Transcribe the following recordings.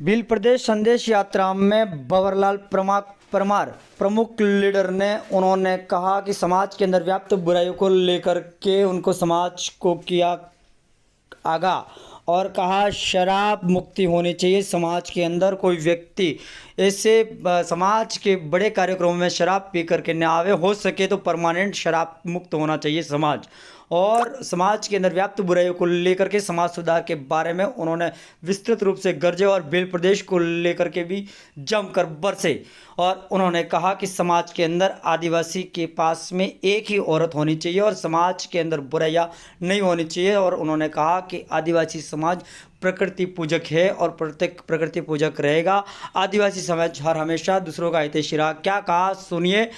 भील प्रदेश संदेश यात्रा में भंवरलाल परमार प्रमुख लीडर ने उन्होंने कहा कि समाज के अंदर व्याप्त बुराइयों को लेकर के उनको समाज को किया आगा और कहा शराब मुक्ति होनी चाहिए। समाज के अंदर कोई व्यक्ति ऐसे समाज के बड़े कार्यक्रमों में शराब पी करके न आवे, हो सके तो परमानेंट शराब मुक्त होना चाहिए समाज। और समाज के अंदर व्याप्त बुराइयों को लेकर के समाज सुधार के बारे में उन्होंने विस्तृत रूप से गरजे और भील प्रदेश को लेकर के भी जमकर बरसे। और उन्होंने कहा कि समाज के अंदर आदिवासी के पास में एक ही औरत होनी चाहिए और समाज के अंदर बुराइयां नहीं होनी चाहिए। और उन्होंने कहा कि आदिवासी समाज प्रकृति पूजक है और प्रत्येक प्रकृति पूजक रहेगा। आदिवासी समाज हर हमेशा दूसरों का हितैषी रहा। क्या कहा सुनिए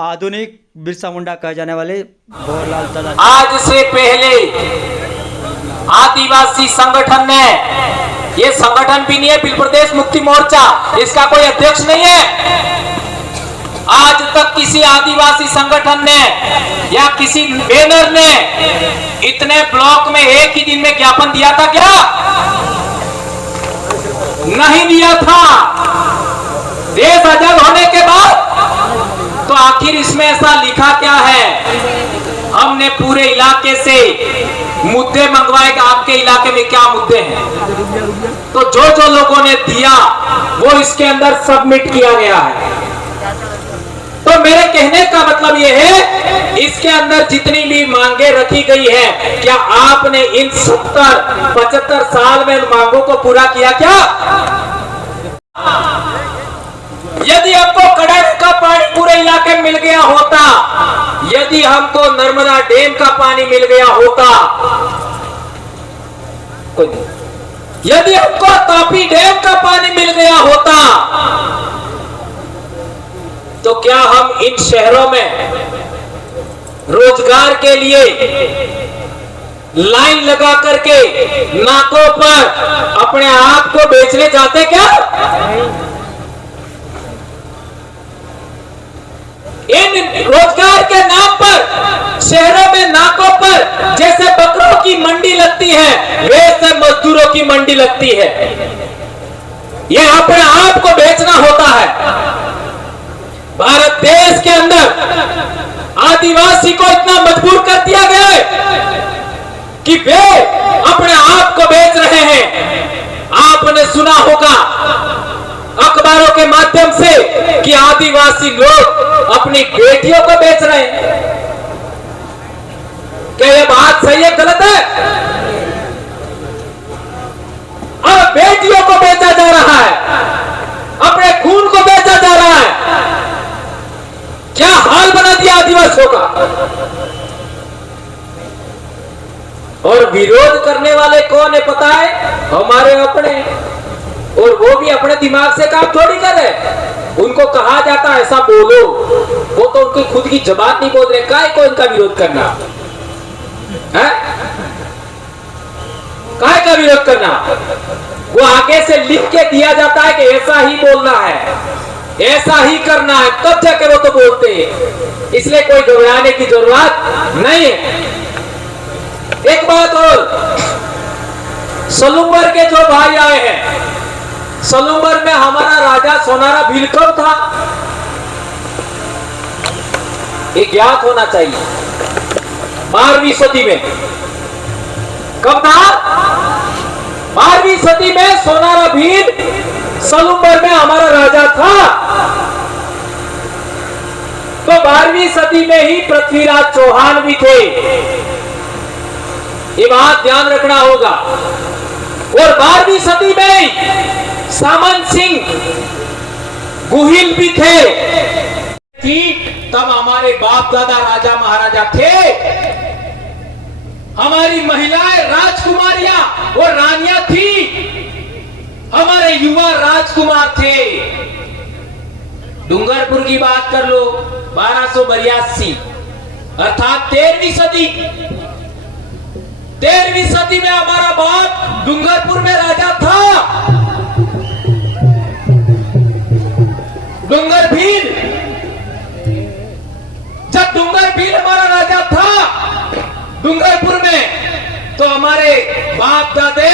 आधुनिक बिरसा मुंडा कहे जाने वाले भंवरलाल दादा। आज से पहले आदिवासी संगठन ने, ये संगठन भी नहीं है भील प्रदेश मुक्ति मोर्चा, इसका कोई अध्यक्ष नहीं है। आज तक किसी आदिवासी संगठन ने या किसी बैनर ने इतने ब्लॉक में एक ही दिन में ज्ञापन दिया था क्या? नहीं दिया था। देश आजाद होने के बाद तो आखिर इसमें ऐसा लिखा क्या है? हमने पूरे इलाके से मुद्दे मंगवाए कि आपके इलाके में क्या मुद्दे हैं, तो जो जो लोगों ने दिया वो इसके अंदर सबमिट किया गया है। तो मेरे कहने का मतलब ये है, इसके अंदर जितनी भी मांगे रखी गई है, क्या आपने इन 70-75 साल में मांगों को पूरा किया क्या? यदि हमको कड़क का पानी पूरे इलाके में मिल गया होता, यदि हमको नर्मदा डैम का पानी मिल गया होता, यदि हमको तापी डैम का पानी मिल गया होता, तो क्या हम इन शहरों में रोजगार के लिए लाइन लगा करके नाकों पर अपने आप को बेचने जाते क्या? इन रोजगार के नाम पर शहरों में नाकों पर जैसे बकरों की मंडी लगती है, वैसे मजदूरों की मंडी लगती है। यह अपने आप को बेचना होता है। भारत देश के अंदर आदिवासी को इतना मजबूर कर दिया गया है कि वे अपने आप को बेच रहे हैं। आपने सुना होगा अखबारों के माध्यम से कि आदिवासी लोग अपनी बेटियों को बेच रहे हैं। क्या यह बात सही है, गलत है? अब बेटियों को बेचा जा रहा है, अपने खून को बेचा जा रहा है। क्या हाल बना दिया आदिवासियों का। और विरोध करने वाले कौन है पता है? हमारे अपने, और वो भी अपने दिमाग से काम थोड़ी कर रहे। उनको कहा जाता है ऐसा बोलो, वो तो उनकी खुद की जबान नहीं बोल रहे। काय को इनका विरोध करना है? काय का विरोध करना? वो आगे से लिख के दिया जाता है कि ऐसा ही बोलना है, ऐसा ही करना है, तब जाकर वो तो बोलते हैं। इसलिए कोई घबराने की जरूरत नहीं है। एक बात और, सलूंबर के जो भाई आए हैं, सलूंबर में हमारा राजा सोनारा भील कब था? ये ज्ञात होना चाहिए। 12वीं सदी में कब था? 12वीं सदी में सोनारा भील सलूंबर में हमारा राजा था। तो 12वीं सदी में ही पृथ्वीराज चौहान भी थे। ये बात ध्यान रखना होगा। और 12वीं सदी में सामंत सिंह गुहिल भी थे। तब हमारे बाप दादा राजा महाराजा थे। हमारी महिलाएं राजकुमारियां और रानियां थी। हमारे युवा राजकुमार थे। डूंगरपुर की बात कर लो, 1282 अर्थात 13वीं सदी। 13वीं सदी में हमारा बाप डूंगरपुर में राजा था। डूंगर भील, जब डूंगर भील हमारा राजा था डूंगरपुर में, तो हमारे बाप दादे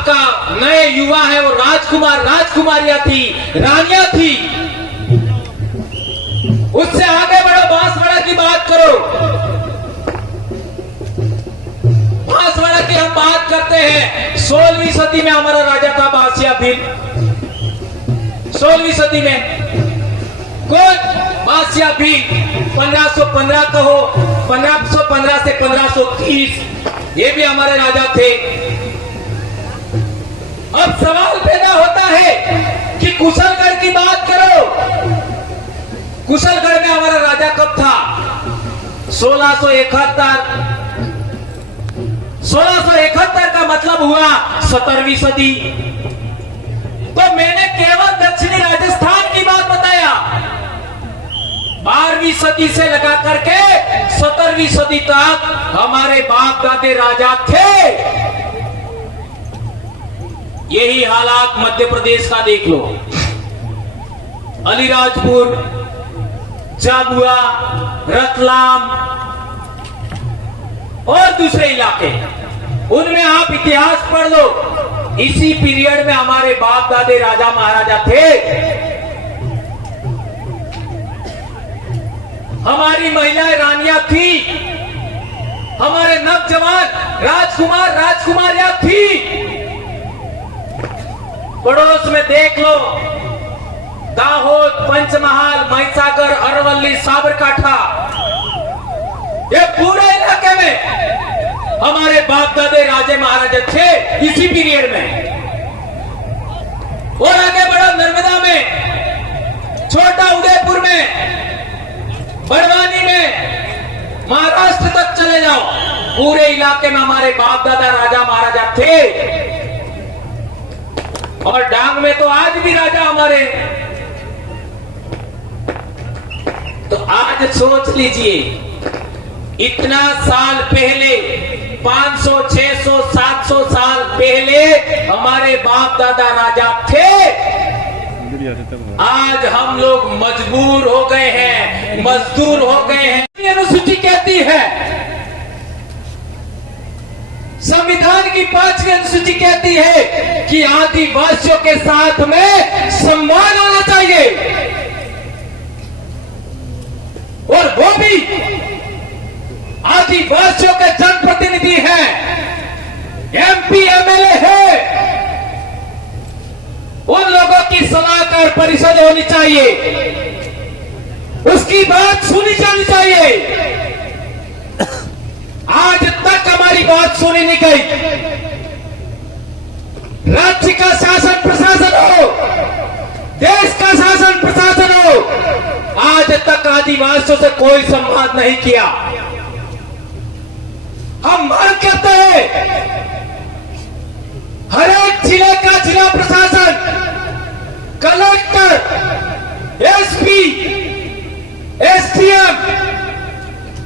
आपका नए युवा है वो राजकुमार राजकुमारियां थी, रानियां थी। उससे आगे बढ़ो, बांसवाड़ा की बात करो। बांसवाड़ा की हम बात करते हैं। 16वीं सदी में हमारा राजा था बासिया भील। 16वीं सदी में कौन? बासिया भील। 1515 कहो, 1515 से 1530, ये भी हमारे राजा थे। अब सवाल पैदा होता है कि कुशलगढ़ की बात करो। कुशलगढ़ में हमारा राजा कब था? 1671। 1671 का मतलब हुआ 17वीं सदी। तो मैंने केवल दक्षिणी राजस्थान की बात बताया। 12वीं सदी से लगा करके 17वीं सदी तक हमारे बाप दादे राजा थे। यही हालात मध्य प्रदेश का देख लो। अलीराजपुर, झाबुआ, रतलाम और दूसरे इलाके, उनमें आप इतिहास पढ़ लो। इसी पीरियड में हमारे बाप दादे राजा महाराजा थे। हमारी महिलाएं रानियां थी, हमारे नवजवान राजकुमार राजकुमारियां थी। पड़ोस में देख लो, दाहोद, पंचमहाल, महिसागर, अरवल्ली, साबरकांठा, ये पूरे इलाके में हमारे बाप दादे राजे महाराजा थे इसी पीरियड में। और आगे बढ़ो, नर्मदा में, छोटा उदयपुर में, बड़वानी में, महाराष्ट्र तक चले जाओ, पूरे इलाके में हमारे बाप दादा राजा महाराजा थे। और डांग में तो आज भी राजा हमारे। तो आज सोच लीजिए, इतना साल पहले, 500, 600, 700 साल पहले हमारे बाप दादा राजा थे। आज हम लोग मजबूर हो गए हैं, मजदूर हो गए हैं। अनुसूची कहती है, संविधान की 5वीं अनुसूची कहती है कि आदिवासियों के साथ में सम्मान होना चाहिए। और वो भी आदिवासियों के जनप्रतिनिधि हैं, एमपी एमएलए है। उन लोगों की सलाहकार परिषद होनी चाहिए, उसकी बात सुनी जानी चाहिए। आज तक हमारी बात सुनी नहीं गई। राज्य का शासन प्रशासन हो, देश का शासन प्रशासन हो, आज तक आदिवासियों से कोई संवाद नहीं किया। हम मांग करते हैं, हर एक जिले का जिला प्रशासन, कलेक्टर, एसपी, एसडीएम,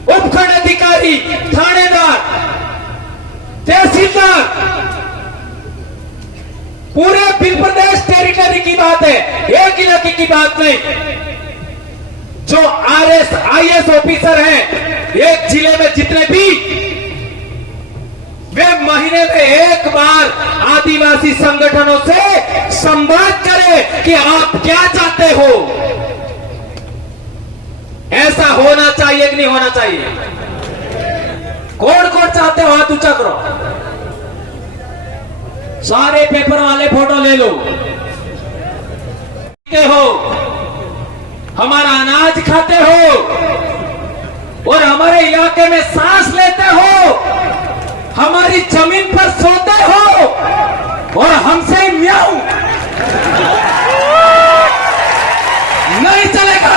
उपखंड अधिकारी, थानेदार, तहसीलदार, पूरे बिल प्रदेश टेरिटरी की बात है, एक इलाके की बात नहीं। जो आईएएस ऑफिसर हैं एक जिले में जितने भी, वे महीने में एक बार आदिवासी संगठनों से संवाद करें कि आप क्या चाहते हो। ऐसा होना चाहिए कि नहीं होना चाहिए? कौन कौन चाहते हो? हाथ ऊंचा करो। सारे पेपर वाले फोटो ले लो। हो, हमारा अनाज खाते हो और हमारे इलाके में सांस लेते हो, हमारी जमीन पर सोते हो और हमसे म्याऊं नहीं चलेगा।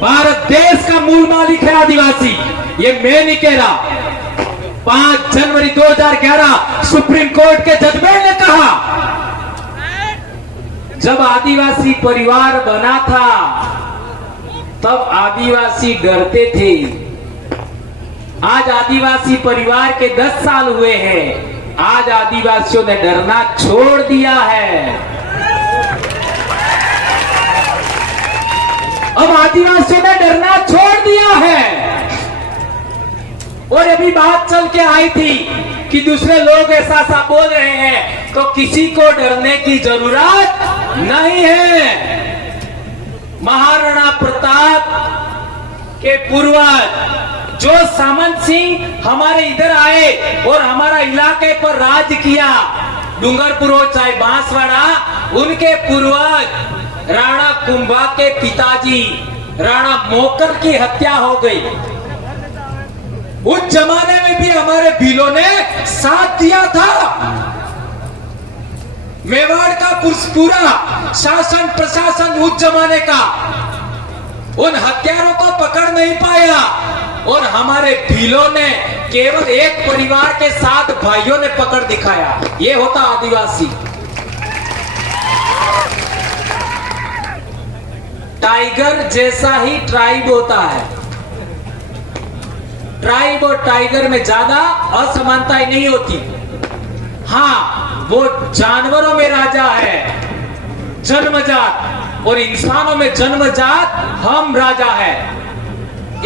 भारत देश का मूल मालिक है आदिवासी, ये मैं नहीं कह रहा। 5 जनवरी 2011 सुप्रीम कोर्ट के जजमेंट ने कहा, जब आदिवासी परिवार बना था तब आदिवासी डरते थे। आज आदिवासी परिवार के 10 साल हुए हैं, आज आदिवासियों ने डरना छोड़ दिया है। अब आदिवासियों ने डरना छोड़ दिया है। और अभी बात चल के आई थी कि दूसरे लोग ऐसा सा बोल रहे हैं तो किसी को डरने की जरूरत नहीं है। महाराणा प्रताप के पूर्वज जो सामंत सिंह हमारे इधर आए और हमारा इलाके पर राज किया, डूंगरपुर हो चाहे बांसवाड़ा, उनके पूर्वज राणा कुंभा के पिताजी राणा मोकर की हत्या हो गई। उस जमाने में भी हमारे भीलों ने साथ दिया था। मेवाड़ का पूरा शासन प्रशासन उस जमाने का उन हत्यारों को पकड़ नहीं पाया और हमारे भीलों ने केवल एक परिवार के 7 भाइयों ने पकड़ दिखाया। ये होता आदिवासी। टाइगर जैसा ही ट्राइब होता है। ट्राइब और टाइगर में ज्यादा असमानताएं नहीं होती। हाँ, वो जानवरों में राजा है जन्मजात, और इंसानों में जन्मजात हम राजा है।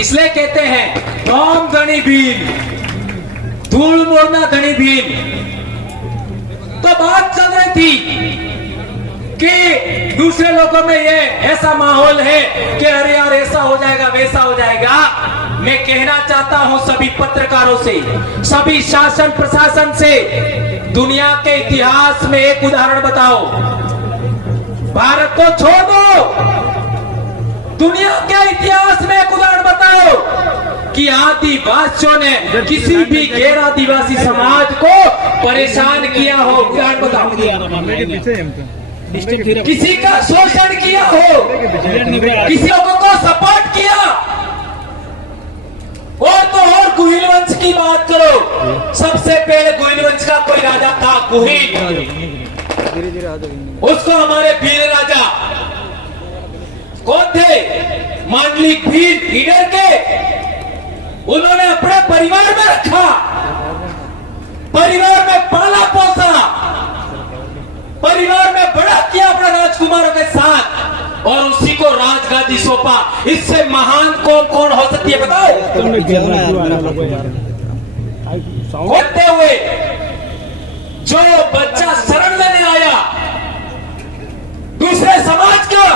इसलिए कहते हैं राम धनी भील, धूल मोड़ना धनी भील। तो बात चल रही थी कि दूसरे लोगों में ये ऐसा माहौल है कि अरे यार ऐसा हो जाएगा वैसा हो जाएगा। मैं कहना चाहता हूं सभी पत्रकारों से, सभी शासन प्रशासन से, दुनिया के इतिहास में एक उदाहरण बताओ। भारत को छोड़ दो, दुनिया के इतिहास में एक उदाहरण बताओ कि आदिवासियों ने किसी भी गैर आदिवासी समाज को परेशान किया हो। उदाहरण बताओ, किसी का शोषण किया हो, किसी लोगों को सपोर्ट किया। और तो और गुहिल वंश की बात करो, सबसे पहले गुहिल वंश का कोई राजा था गुहिल। उसको हमारे भील राजा कौन थे? मांडलिक भील ईडर के। उन्होंने अपने परिवार में रखा, परिवार में पाला पोसा, परिवार में बड़ा किया अपने राजकुमारों के साथ, और उसी को राजगादी सौंपा। इससे महान कौन हो सकती है बताओ? होते हुए जो बच्चा शरण लेने आया दूसरे समाज का,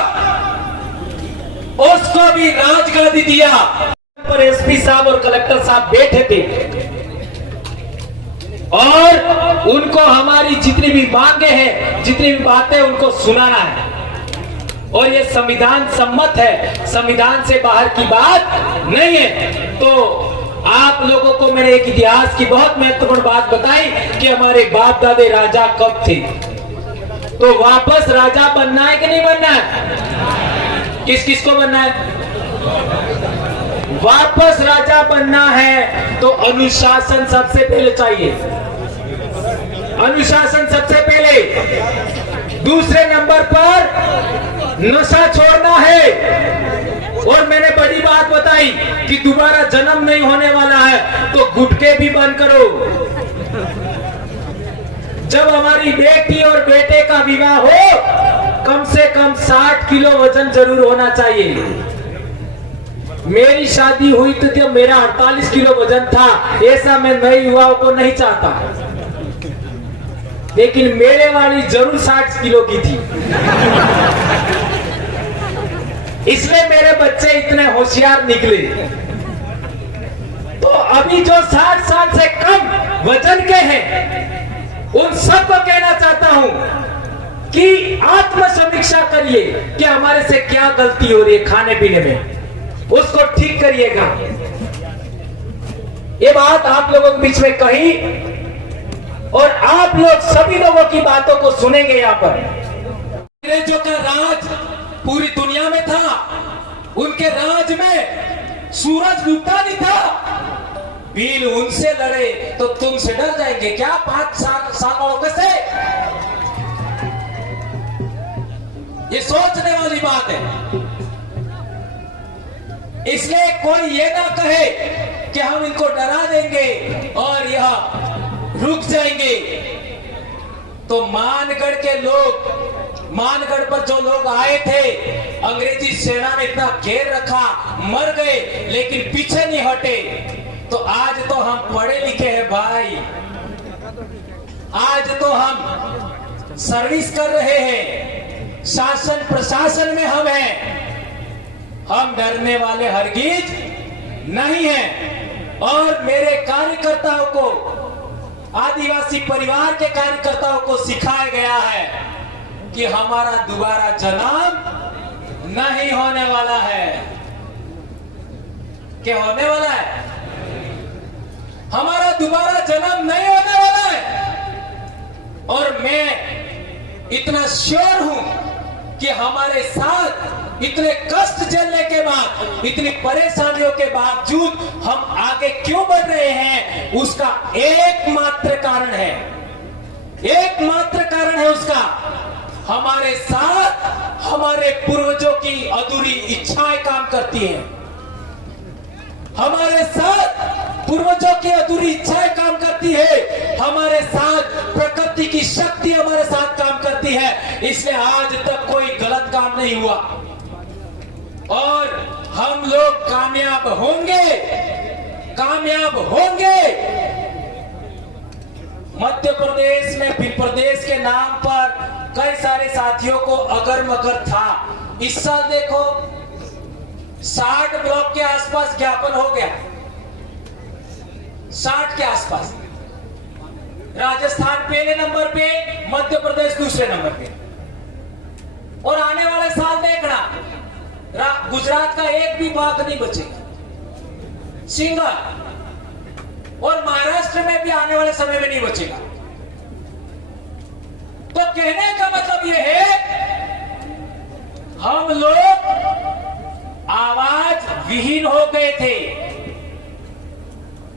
उसको भी राजगादी दिया। पर एसपी साहब और कलेक्टर साहब बैठे थे और उनको हमारी जितनी भी मांगे हैं, जितनी भी बातें, उनको सुनाना है। और ये संविधान सम्मत है, संविधान से बाहर की बात नहीं है। तो आप लोगों को मैंने एक इतिहास की बहुत महत्वपूर्ण बात बताई कि हमारे बाप दादे राजा कब थे। तो वापस राजा बनना है कि नहीं बनना है? किस किस को बनना है? वापस राजा बनना है तो अनुशासन सबसे पहले चाहिए। अनुशासन सबसे पहले। दूसरे नंबर पर नशा छोड़ना है। और मैंने बड़ी बात बताई कि दोबारा जन्म नहीं होने वाला है तो गुटके भी बंद करो। जब हमारी बेटी और बेटे का विवाह हो, कम से कम 60 किलो वजन जरूर होना चाहिए। मेरी शादी हुई तो जब मेरा 48 किलो वजन था। ऐसा मैं नई युवाओं को नहीं चाहता, लेकिन मेरे वाली जरूर 60 किलो की थी। इसलिए मेरे बच्चे इतने होशियार निकले। तो अभी जो 60 साल से कम वजन के हैं, उन सबको कहना चाहता हूं कि आत्मसमीक्षा करिए कि हमारे से क्या गलती हो रही है खाने पीने में, उसको ठीक करिएगा। ये बात आप लोगों के बीच में कही और आप लोग सभी लोगों की बातों को सुनेंगे। यहाँ पर अंग्रेजों का राज पूरी दुनिया में था। उनके राज में सूरज डूबता नहीं था। भील उनसे लड़े तो तुमसे डर जाएंगे क्या? 5 साल से? ये सोचने वाली बात है। इसलिए कोई ये ना कहे कि हम इनको डरा देंगे और यह रुक जाएंगे। तो मानगढ़ के लोग, मानगढ़ पर जो लोग आए थे, अंग्रेजी सेना ने इतना घेर रखा, मर गए लेकिन पीछे नहीं हटे। तो आज तो हम पढ़े लिखे हैं भाई, आज तो हम सर्विस कर रहे हैं, शासन प्रशासन में हम हैं, हम डरने वाले हरगिज नहीं हैं। और मेरे कार्यकर्ताओं को, आदिवासी परिवार के कार्यकर्ताओं को सिखाया गया है कि हमारा दोबारा जन्म नहीं होने वाला है। क्या होने वाला है? हमारा दोबारा जन्म नहीं होने वाला है। और मैं इतना श्योर हूं कि हमारे साथ इतने कष्ट झेलने के बाद, इतनी परेशानियों के बावजूद हम आगे क्यों बढ़ रहे हैं, उसका एकमात्र कारण है, एकमात्र कारण है उसका, हमारे साथ हमारे पूर्वजों की अधूरी इच्छाएं काम करती हैं। हमारे साथ पूर्वजों की अधूरी इच्छाएं काम करती है, हमारे साथ प्रकृति की शक्ति हमारे साथ काम करती है। इसलिए आज तक कोई गलत काम नहीं हुआ और हम लोग कामयाब होंगे, कामयाब होंगे। मध्य प्रदेश में फिर प्रदेश के नाम पर कई सारे साथियों को अगर मगर था। इस साल देखो 60 ब्लॉक के आसपास ज्ञापन हो गया, 60 के आसपास। राजस्थान पहले नंबर पे, मध्य प्रदेश दूसरे नंबर पे। और आने वाले साल देखना गुजरात का एक भी भाग नहीं बचेगा, सिंगल। और महाराष्ट्र में भी आने वाले समय में नहीं बचेगा। तो कहने का मतलब यह है हम लोग आवाज विहीन हो गए थे,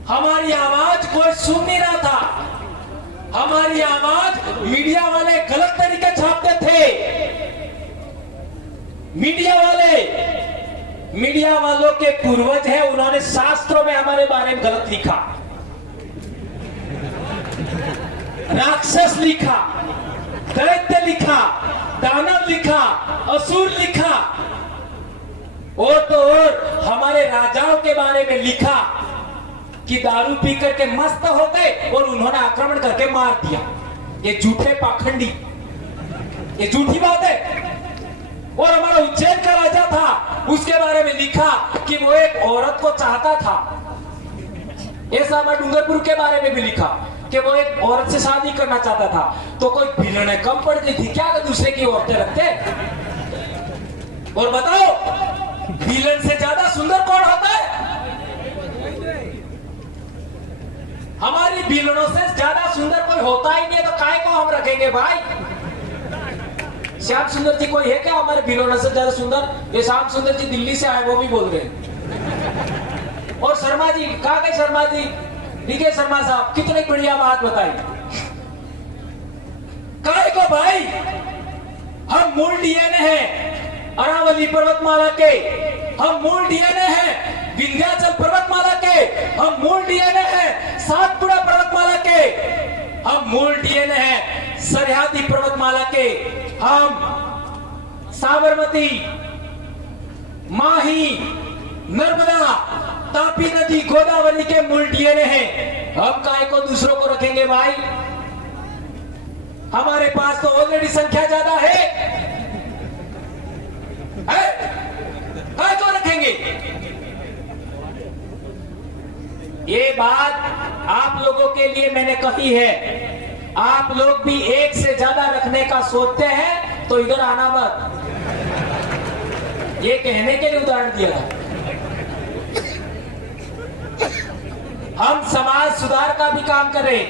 हमारी आवाज कोई सुन नहीं रहा था, हमारी आवाज मीडिया वाले गलत तरीके छापते थे। मीडिया वालों के पूर्वज हैं, उन्होंने शास्त्रों में हमारे बारे में गलत लिखा, राक्षस लिखा, दैत्य लिखा, दानव लिखा, असुर लिखा। और तो और हमारे राजाओं के बारे में लिखा कि दारू पी करके मस्त हो गए और उन्होंने आक्रमण करके मार दिया। ये झूठे पाखंडी, ये झूठी बात है। और हमारा उज्जैन का राजा था, उसके बारे में लिखा कि वो एक औरत को चाहता था। ऐसा हमारे डूंगरपुर के बारे में भी लिखा कि वो एक औरत से शादी करना चाहता था। तो कोई भिलने कम पड़ गई थी क्या कि दूसरे की औरतें रखते? और बताओ विलन से ज्यादा सुंदर कौन होता है? हमारी विलनों से ज्यादा सुंदर कोई होता ही नहीं है, तो काय को हम रखेंगे भाई? श्याम सुंदर जी कोई है क्या हमारे विलनों से ज्यादा सुंदर? ये श्याम सुंदर जी दिल्ली से आए, वो भी बोल रहे। और शर्मा जी कहा गए? शर्मा जी, डीके शर्मा साहब, कितनी बढ़िया बात बताई। काय को भाई? हम मूल डीएनए हैं अरावली पर्वतमाला के, हम मूल डीएनए हैं विंध्याचल पर्वतमाला के, हम मूल डीएनए हैं सातपुड़ा पर्वतमाला के, हम मूल डीएनए हैं सरहदी पर्वतमाला के, हम साबरमती, माही, नर्मदा, तापी नदी, गोदावरी के मूल डीएनए हैं। हम काय को दूसरों को रखेंगे भाई? हमारे पास तो ऑलरेडी संख्या ज्यादा है, काय को रखेंगे? ये बात आप लोगों के लिए मैंने कही है। आप लोग भी एक से ज्यादा रखने का सोचते हैं तो इधर आना मत। ये कहने के लिए उदाहरण दिया था। हम समाज सुधार का भी काम कर रहे हैं।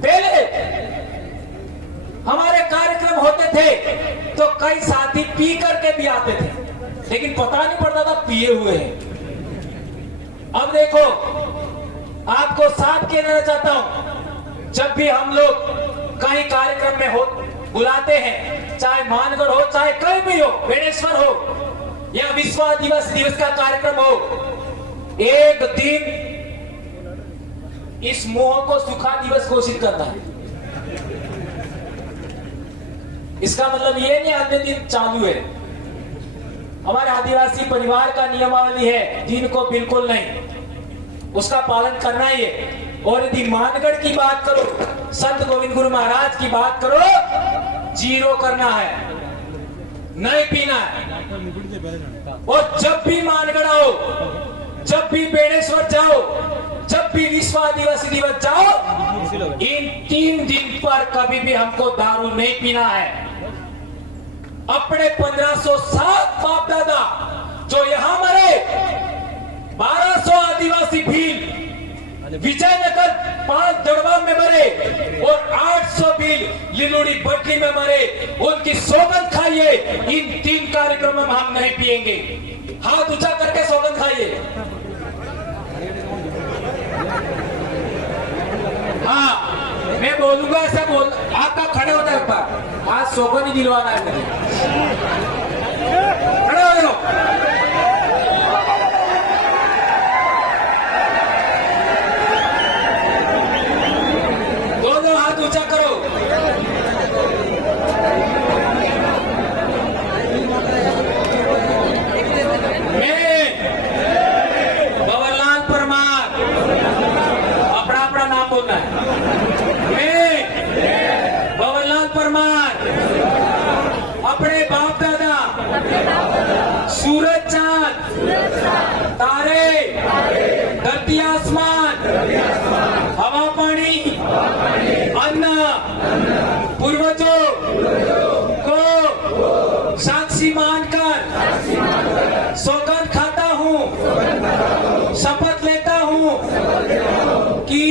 पहले हमारे कार्यक्रम होते थे तो कई साथी पी करके भी आते थे, लेकिन पता नहीं पड़ता था पिए हुए हैं। अब देखो, आपको साफ कहना चाहता हूं, जब भी हम लोग कहीं कार्यक्रम में हो बुलाते हैं, चाहे मानगढ़ हो, चाहे कहीं भी हो, बेणेश्वर हो या विश्व आदिवासी दिवस का कार्यक्रम हो, एक दिन इस मोह को सुखा दिवस घोषित करता है। इसका मतलब ये नहीं अगले दिन चालू है। हमारे आदिवासी परिवार का नियमावली है, जिनको बिल्कुल नहीं, उसका पालन करना ही है। और यदि मानगढ़ की बात करो, संत गोविंद गुरु महाराज की बात करो, जीरो करना है, नहीं पीना है। और जब भी मानगढ़ आओ, जब भी बेणेश्वर जाओ, जब भी विश्व आदिवासी दिवस जाओ, इन 3 दिन पर कभी भी हमको दारू नहीं पीना है। अपने 1507 बाप दादा जो यहां मरे, 1200 आदिवासी भील विजयनगर 5 दड़वा में मरे और 800 भील लिलुड़ी बटली में मरे, उनकी सौगंध खाइए। इन 3 कार्यक्रमों में हम नहीं पिएंगे। हाथ ऊंचा करके सौगंध खाइए। हाँ, मैं बोलूंगा ऐसा बोल, आपका खड़े होता है पर आज सौगंध ही दिलवाना है मुझे। खड़े हो जाओ। दोनों हाथ ऊंचा करो। मैं बवरलाल परमार, अपना नाम बोलना है। मैं बवरलाल परमार अपने बाप दादा सूरज चांद तारे धरती आसमान हवा पानी अन्न पूर्वजों को साक्षी मानकर सौगंध खाता हूँ, शपथ लेता हूँ कि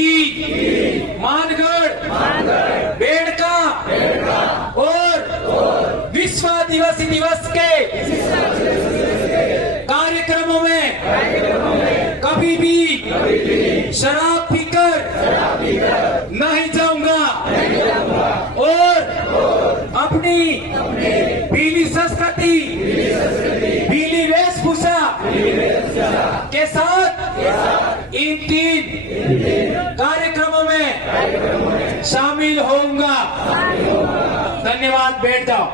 मानगढ़, बेड़का और विश्व आदिवासी दिवस के कार्यक्रमों में कभी भी शराब पीकर नहीं जाऊंगा और अपनी पीली संस्कृति, पीली वेशभूषा के साथ इन 3 कार्यक्रमों में शामिल होऊंगा। धन्यवाद। बैठ जाओ।